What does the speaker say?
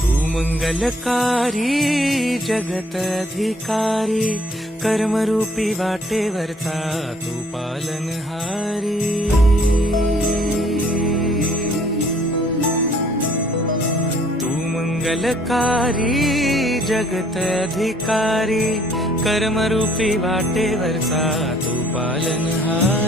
तू मंगलकारी जगत अधिकारी, कर्मरूपी वाटेवरचा तू पालनहारी। तू मंगलकारी जगत अधिकारी, कर्मरूपी वाटेवरचा तू पालनहारी।